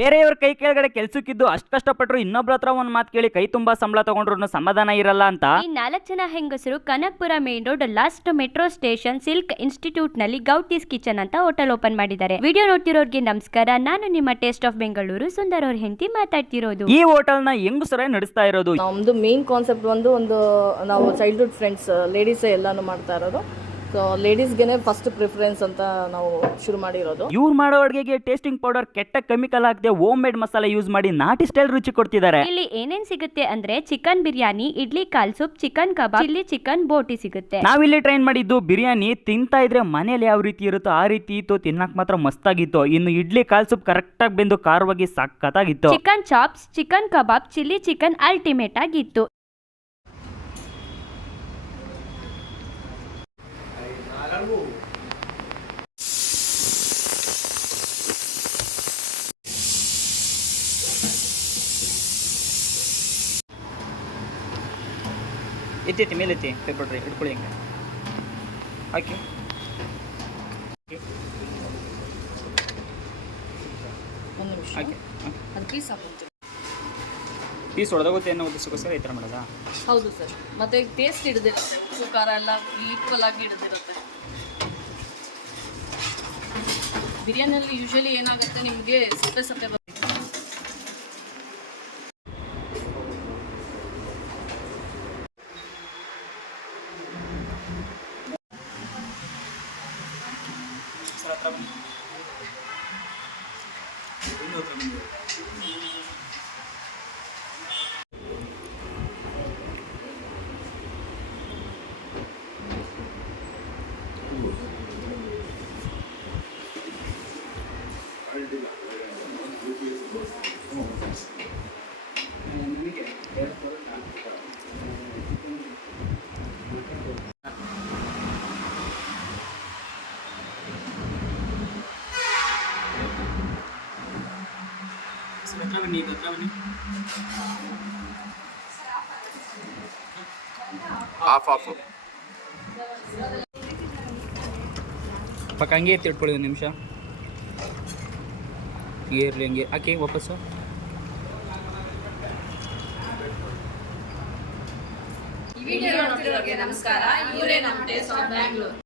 ಬೇರೆಯವ್ರ ಕೈ ಕೆಳಗಡೆ ಕೆಲ್ಸಕ್ಕಿದ್ದು ಅಷ್ಟು ಕಷ್ಟಪಟ್ಟರು ಇನ್ನೊಬ್ರ ಹತ್ರ ಒಂದ್ ಮಾತು ಕೇಳಿ ಕೈ ತುಂಬಾ ಸಂಬಳ ತಗೊಂಡ್ರು ಸಮಾಧಾನ ಇರಲ್ಲ ಅಂತ? ಈ ನಾಲ್ಕು ಜನ ಹೆಂಗಸರು Kanakapura main road last metro station silk ಇನ್ಸ್ಟಿಟ್ಯೂಟ್ನಲ್ಲಿ Gowties kitchen ಅಂತ ಹೋಟೆಲ್ ಓಪನ್ ಮಾಡಿದ್ದಾರೆ. ವಿಡಿಯೋ ನೋಡ್ತಿರೋರ್ಗೆ ನಮಸ್ಕಾರ. ನಾನು ನಿಮ್ಮ ಟೇಸ್ಟ್ ಆಫ್ ಬೆಂಗಳೂರು. ಸುಂದರ್ ಅವ್ರ ಹೆಂಡತಿ ಮಾತಾಡ್ತಿರೋದು. ಈ ಹೋಟೆಲ್ನ ಹೆಂಗಸರೇ ನಡೆಸ್ತಾ ಇರೋದು? ನಮ್ದು ಮೇನ್ ಕಾನ್ಸೆಪ್ಟ್ ಒಂದು ಒಂದು ನಾವು ಚೈಲ್ಡ್ಹುಡ್ ಫ್ರೆಂಡ್ಸ್ ಲೇಡೀಸ್ ಎಲ್ಲಾನು ಮಾಡ್ತಾ ಇರೋದು. ಸೊ ಲೇಡೀಸ್ಗೆ ಫಸ್ಟ್ ಪ್ರಿಫರೆನ್ಸ್ ಅಂತ ನಾವು ಶುರು ಮಾಡಿರೋದು. ಇವ್ರು ಮಾಡೋ ಅಡುಗೆಗೆ ಟೇಸ್ಟಿಂಗ್ ಪೌಡರ್ ಕೆಟ್ಟ ಕೆಮಿಕಲ್ ಹಾಕದೆ ಹೋಮ್ ಮೇಡ್ ಮಸಾಲೆ ಯೂಸ್ ಮಾಡಿ ನಾಟಿ ಸ್ಟೈಲ್ ರುಚಿ ಕೊಡ್ತಿದ್ದಾರೆ. ಇಲ್ಲಿ ಏನೇನ್ ಸಿಗುತ್ತೆ ಅಂದ್ರೆ ಚಿಕನ್ ಬಿರಿಯಾನಿ ಇಡ್ಲಿ ಕಾಲ್ ಸೂಪ್ ಚಿಕನ್ ಕಬಾಬ್ ಇಲ್ಲಿ ಚಿಕನ್ ಬೋಟಿ ಸಿಗುತ್ತೆ. ನಾವಿಲ್ಲಿ ಟ್ರೈನ್ ಮಾಡಿದ್ದು ಬಿರಿಯಾನಿ ತಿಂತಾ ಇದ್ರೆ ಮನೇಲಿ ಯಾವ ರೀತಿ ಇರುತ್ತೋ ಆ ರೀತಿ ಇತ್ತು ತಿನ್ನಕ್ ಮಾತ್ರ ಮಸ್ತಾಗಿತ್ತು. ಇನ್ನು ಇಡ್ಲಿ ಕಾಲ್ ಸೂಪ್ ಕರೆಕ್ಟ್ ಆಗಿ ಬೆಂದು ಖಾರವಾಗಿ ಸಖತ್ತಾಗಿತ್ತು. Chicken chops chicken kebab chilli chicken ultimate ಆಗಿತ್ತು. ಎತ್ತಿ ಮೇಲೆತ್ತಿ ಪೇಪರ್ ಡ್ರೈ ಹಿಡ್ಕೊಳ್ಳಿ ಹಿಂಗೆ. ಹಾಕಿ. ಒಂದು ನಿಮಿಷ. ಹಾಕಿ ಅದು ಪೀಸ್ ಹಾಕುತ್ತೆ ಪೀಸ್ ಹೊಡೆದೋಗುತ್ತೆ ಅನ್ನೋ ಉದ್ದೇಶಕ್ಕೋಸ್ಕರ ಈ ಥರ ಮಾಡೋದಾ? ಹೌದು ಸರ್. ಮತ್ತೆ ಟೇಸ್ಟ್ ಹಿಡಿದಿರುತ್ತೆ. ಉಪ್ಪು ಖಾರ ಎಲ್ಲ ಈಕ್ವಲ್ ಆಗಿ ಹಿಡಿದಿರುತ್ತೆ. ಬಿರಿಯಾನಿಯಲ್ಲಿ ಯೂಶಲಿ ಏನಾಗುತ್ತೆ ನಿಮಗೆ ಸಪ್ಪೆ ಸಪ್ಪೆ ಬರುತ್ತೆ. ಆಫ್ ಆಫ್ ಪಕ್ಕ ಹಂಗೆ ಎತ್ತಿ ಇಟ್ಕೊಳ್ಳಿ ಒಂದು ನಿಮಿಷ. ಹಂಗೆ ಇರಲಿ ಹಂಗೆ. ಹಾಕಿ ವಾಪಸ್ಸು. ವಿಡಿಯೋ ನೋಡ್ತಿರೋರಿಗೆ ನಮಸ್ಕಾರ. ಇವರೇ ನಮ್ಮ ಟೇಸ್ಟ್ ಆಫ್ ಬ್ಯಾಂಗ್ಳೂರ್